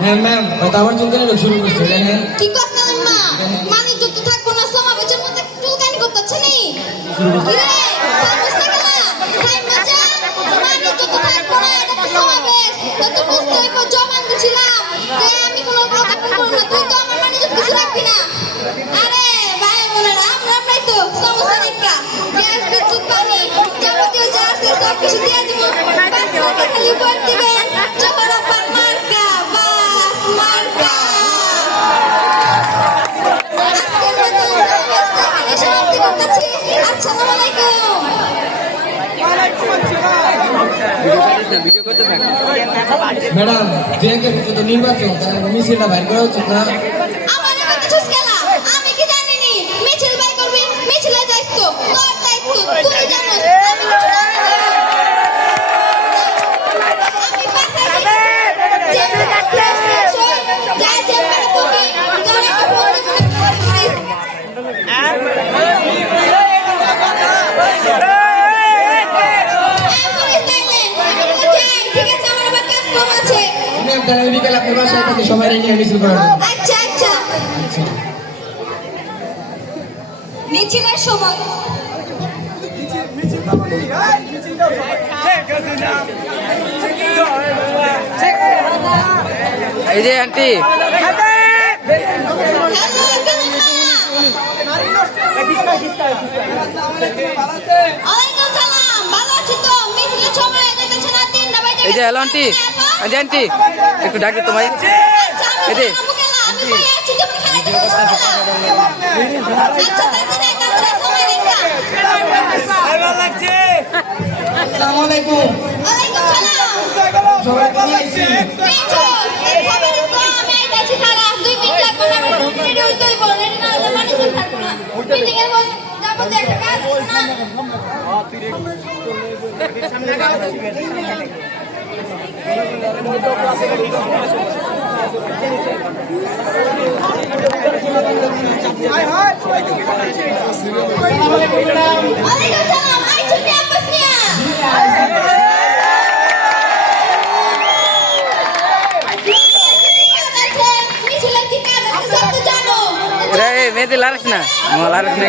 হ্যাঁ ম্যাম হয়তো আবার চুলকানি রোগ শুরু করছে দেখেন। কি করতেন মা? মানে যত থাকবো না সমাবেশের মধ্যে চুলকানি করতেছে নি কি রে সমস্যা গেলা খাই মজা মানে যত থাকবো না এটা তো সমাবেশ তত বুঝতে হইব জমান দিছিলাম যে আমি কোনো কথা করব না তুই তো আমার মানে যত কিছু রাখবি না আরে ভাই বোনেরা আমরাই তো সমস্যা নিকা গ্যাস বিদ্যুৎ পানি যাবতীয় যা আছে সব কিছু দিয়ে দিব খালি উপর দিবেন জহর আপার মার্কা বাস মার্কা ম্যাডাম যে তো নির্বাচন মিছিলটা বাইর করা উচিত না। আমি কি জানিনি মিছিল বাই করবি মিছিলের দায়িত্ব তোর দায়িত্ব তুই জানিস আমি কিছু জানি না। আমি বাসায় যে কাটলে যা চেম্বারে তুমি তোর একটা বন্ধু বিকেল আপনার বাসায় থেকে সবাই নিয়ে মিছিল করা আচ্ছা আচ্ছা মিছিলের সময় এই যে আন্টি এই যে হ্যালো আন্টি আন্টি আন্টি একটু ডাকি তোমায় এই যে আসসালামু আলাইকুম সবাই কেমন আছেন? মেয়েদের লারিস না লারিস না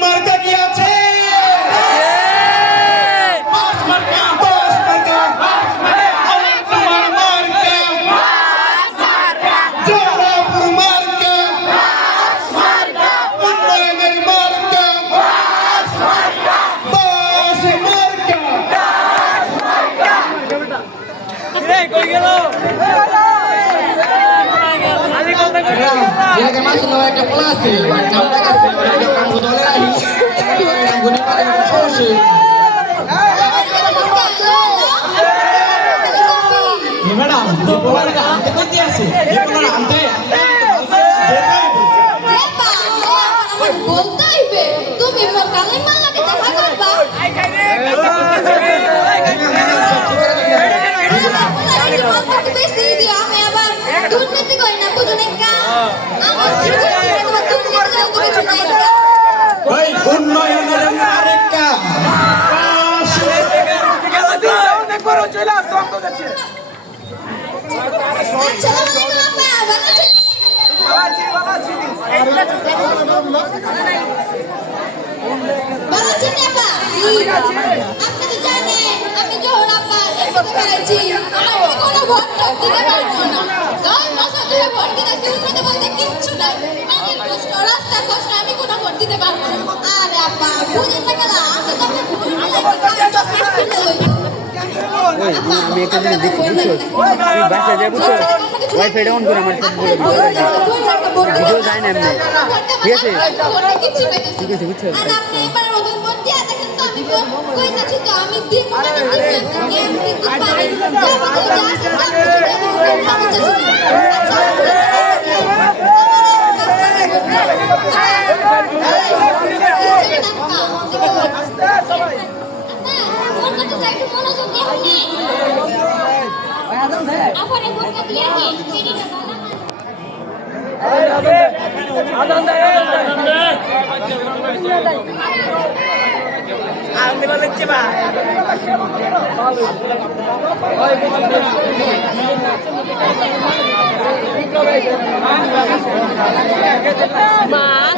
মার্কা কি আছে? এলাকার মানুষ একটা পোলা আছে নামটা আছে দলের আহি সমস্যা ম্যাডাম আনতে করতে আছে আনতে বলতে হইবে তুমি কালে মালাকে দেখা করবা বেশি দিও আমি আবার দুর্নীতি করি না বুঝো না আমার দুর্নীতি কিছু নাই ভাই উন্নয়নের আরেকটা আপনি তো জানেন আমি জোহর আব্বা এমপিতে পেয়েছি আমার কোনো ভোট দিতে পারবো না 10 বছর ধরে ভোট দিতে উন্নতি বলতে কিচ্ছু নাই পানির কষ্ট রাস্তা কষ্ট আমি কোনো ভোট দিতে পারবো না আরে আব্বা বুঝেন না কেন আমি তো আমি একটা জিনিস দেখছি বুঝছো তুই বাসায় যাই বুঝছো ওয়াইফাইটা অন করে আমার সব ভিডিও যায় না এমনি ঠিক আছে ঠিক আছে বুঝছো আপনি এবার মতন ভোট দিয়া দেখেন তো আমি কইতাছি তো আমি দিন তো একটু মনোযোগ দিয়ে শুনে আবার এক ঘন্টা দিয়ে কি সেটা Mas,